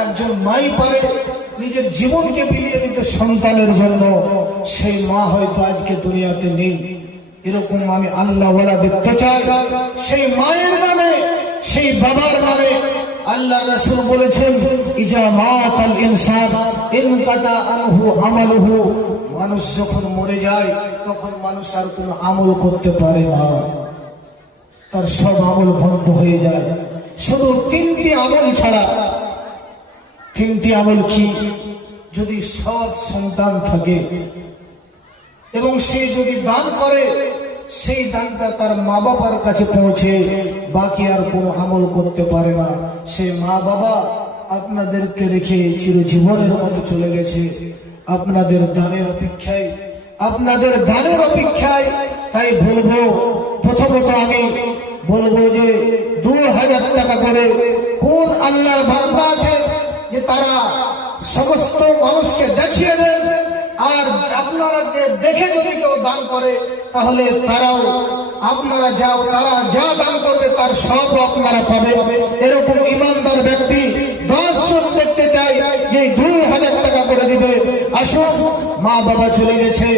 একজন মাই পারে নিজের জীবনকে বিলিয়ে দিতে সন্তানের জন্য, সেই মা হয়তো আজকে দুনিয়াতে নেই। এরকম আমি আল্লাহ ওয়ালা দেখতে চাই। সেই মায়ের নামে, সেই বাবার নামে আল্লাহ রাসূল বলেছেন, ইজা মাতাল ইনসান ইনকাতা আনহু আমালুহু, মানুষ যখন মরে যায় তখন মানুষ আর কোনো আমল করতে পারে না, তার সব আমল বন্ধ হয়ে যায়। শুধু তিনটি আমল ছাড়া। তিনটি আমল কি? যদি সৎ সন্তান থাকে এবং সে যদি দান করে, সেই দানটা তার মা বাবার কাছে পৌঁছে, বাকি আর কোনো আমল করতে পারে না। সে মা বাবা আপনাদেরকে রেখে চিরজীবনের মতো চলে গেছে আপনাদের দানের অপেক্ষায়, আপনাদের দানের অপেক্ষায়। তাই বলবো, প্রথমত আমি বলবো যে 2000 টাকা করে কোন আল্লাহর বান্দা আছে যে তারা সমস্ত মানুষকে দেখিয়ে দেন, আর আপনারা দেখে যদি কেউ দান করে তাহলে তারাও আপনারা তারা যা দান করবে তার সব আপনারা পাবে। এরকম ইমানদার ব্যক্তি 10 জন দেখতে চাই যে 2000 টাকা করে দিবে। আসুন, মা বাবা চলে গেছে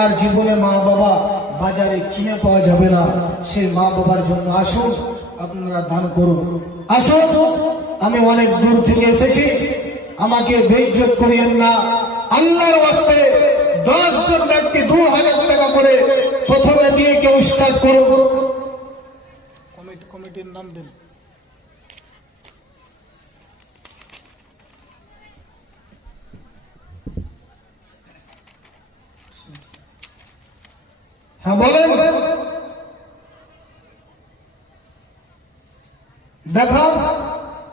আর জীবনে মা বাবা বাজারে কিনে পাওয়া যাবে না, সেই মা বাবার জন্য আসুন আপনারা দান করুন। আসুন, আমি অনেক দূর থেকে এসেছি, আমাকে বেইজ্জত করিয়েন না। আল্লাহর ওয়াস্তে 10 জন ব্যক্তি 2000 টাকা করে প্রথমে দিয়ে কেউ স্টার্ট করুন। কমিটির নাম দিন। হ্যাঁ বলেন। দেখা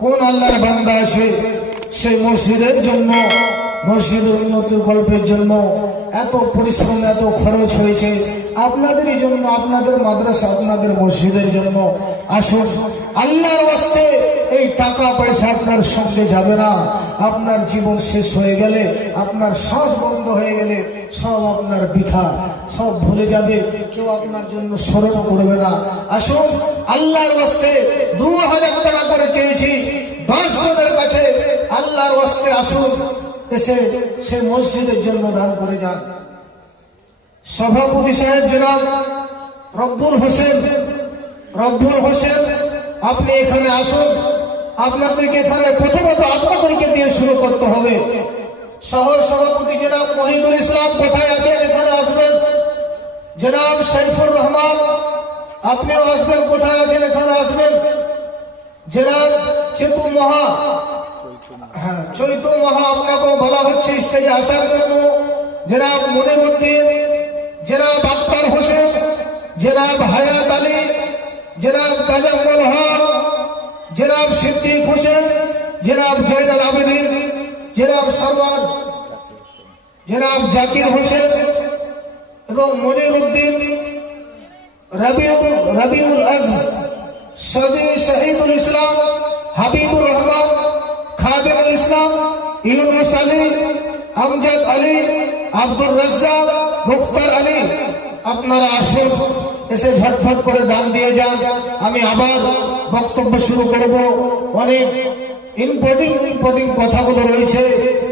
কোন আল্লাহর বান্দা আছে সেই মসজিদের জন্য, মসজিদের উন্নতি গল্পের জন্য এত পরিশ্রম, এত খরচ হয়েছে আপনাদেরই জন্য, আপনাদের মাদ্রাসা, আপনাদের মসজিদের জন্য। আসুন, আল্লাহর ওয়াস্তে এই টাকা পয়সা আপনার সঙ্গে যাবে না। আপনার জীবন শেষ হয়ে গেলে, আপনার শ্বাস বন্ধ হয়ে গেলে সব আপনার বৃথা, সব ভুলে যাবে, কেউ আপনার জন্য স্মরণ করবে না। আসুন, আল্লাহর ওয়াস্তে 2000 টাকা করে চেয়েছি 10 জনের কাছে, আল্লাহর ওয়াস্তে আসুন, এসে সে মসজিদের জন্য দান করে যান। সভাপতি সাহেব জনাব রব্বুল হোসেন, আপনি এখানে আসুন। আপনাদেরকে এখানে প্রথমত আপনাদেরকে দিয়ে শুরু করতে হবে। সহ সভাপতি জনাব মহিদুল ইসলাম কোথায় আছেন? এখানে আসবেন। জনাব সাইফুর রহমান, আপনিও আসবেন। কোথায় আছেন? এখানে আসবেন। জনাব চৈতু মহা, আপনাকেও বলা হচ্ছে স্টেজে আসার জন্য। জনাব মনিরউদ্দিন, জনাব আক্তার হোসেন, জনাব হায়াত আলী, জনাব তাজাম্মুল হক, জনাব সিদ্দিক হোসেন, জনাব জয়নাল আবেদিন, জনাব সরওয়ার, জনাব জাকির হোসেন এবং মনিরউদ্দিন, রবিউল আজম, শহীদুল ইসলাম, হাবিবুর রহমান, খাদিমুল ইসলাম, ইউনুস আলী, আমজাদ আলী, আব্দুর রাজ্জাক, মুখতার আলী। আপনারা আসুন, এসে ঝটফট করে দান দিয়ে যান। আমি আবার বক্তব্য শুরু করব। অনেক ইম্পর্টেন্ট কথাগুলো রয়েছে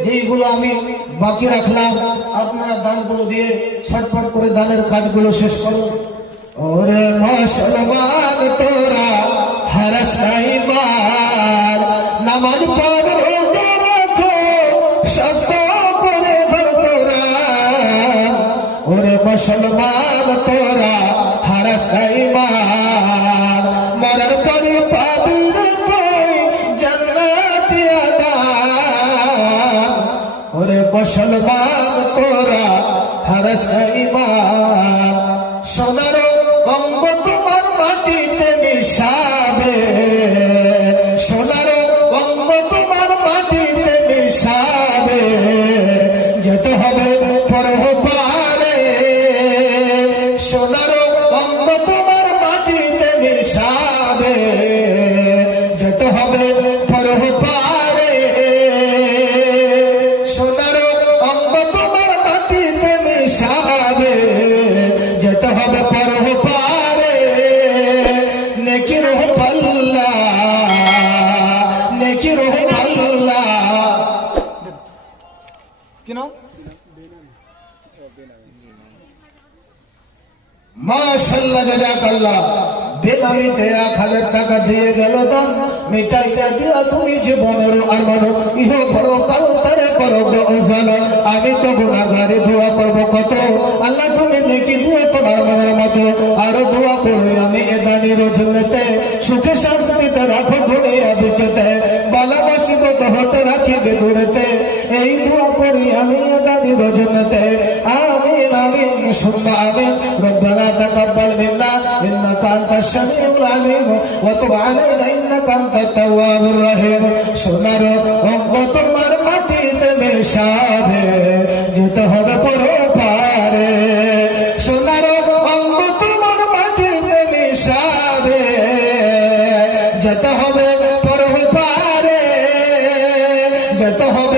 যেগুলো আমি বাকি রাখলাম। আপনারা দানগুলো দিয়ে ঝটফট করে দানের কাজগুলো শেষ করুন। ওরে মুসলমান তোরা হরস ইমান, নামাজ পড়ো রাখো সত্য করে ভরপুরা। ওরে মুসলমান তোরা হরস ইমান, মরার পরে পাবি কই জান্নাত আদা। ওরে মুসলমান তোরা হরস ইমান, সোনার অঙ্গ তোমার মাটিতে মিশাবে, সোনার অঙ্গ তোমার মাটিতে মিশাবে। যেতে হবে পরপারে, সোনার অঙ্গ তোমার মাটিতে মিশাবে। যেতে হবে পরপারে, সোনার অঙ্গ তোমার মাটিতে মিশাবে। যেতে হবে পর কি নাম? মাশাআল্লাহ, জাযাকাল্লাহ। বেনামিতে 1000 টাকা দিয়ে গেল দান, মিটাইটা দিয়া তুমি জীবনের আরমান, ইহ পরকাল তারে করো গো উজালা। আমি তো গুনাহগারে দোয়া করব কত, আল্লাহ তুমি নেকি দিয়ে তোমার মনের মতো। আর দোয়া করি আমি এ দানি রোজনেতে, সুখে শান্তিতে রাখো দুনিয়া বিচতে, বালা মুসিবত হতে রাখিবে দূরেতে। এই দোয়া করি আমি এ দানি রোজনেতে। আমিন আমিন সুম্মা আমিন। রব্বানা তাকাব্বাল মিন্না ইন্নাকা আনতাশ শামিউল আলিম ওয়া তুব আলাইনা ইন্নাকা আনতাত তাওয়াবুর রহিম। সোনার অঙ্গ তোমার মাটিতে মেশাবে, যেতে হবে পরপারে। সোনার অঙ্গ তোমার মাটিতে মেশাবে, যেতে হবে পরপারে, যেতে হবে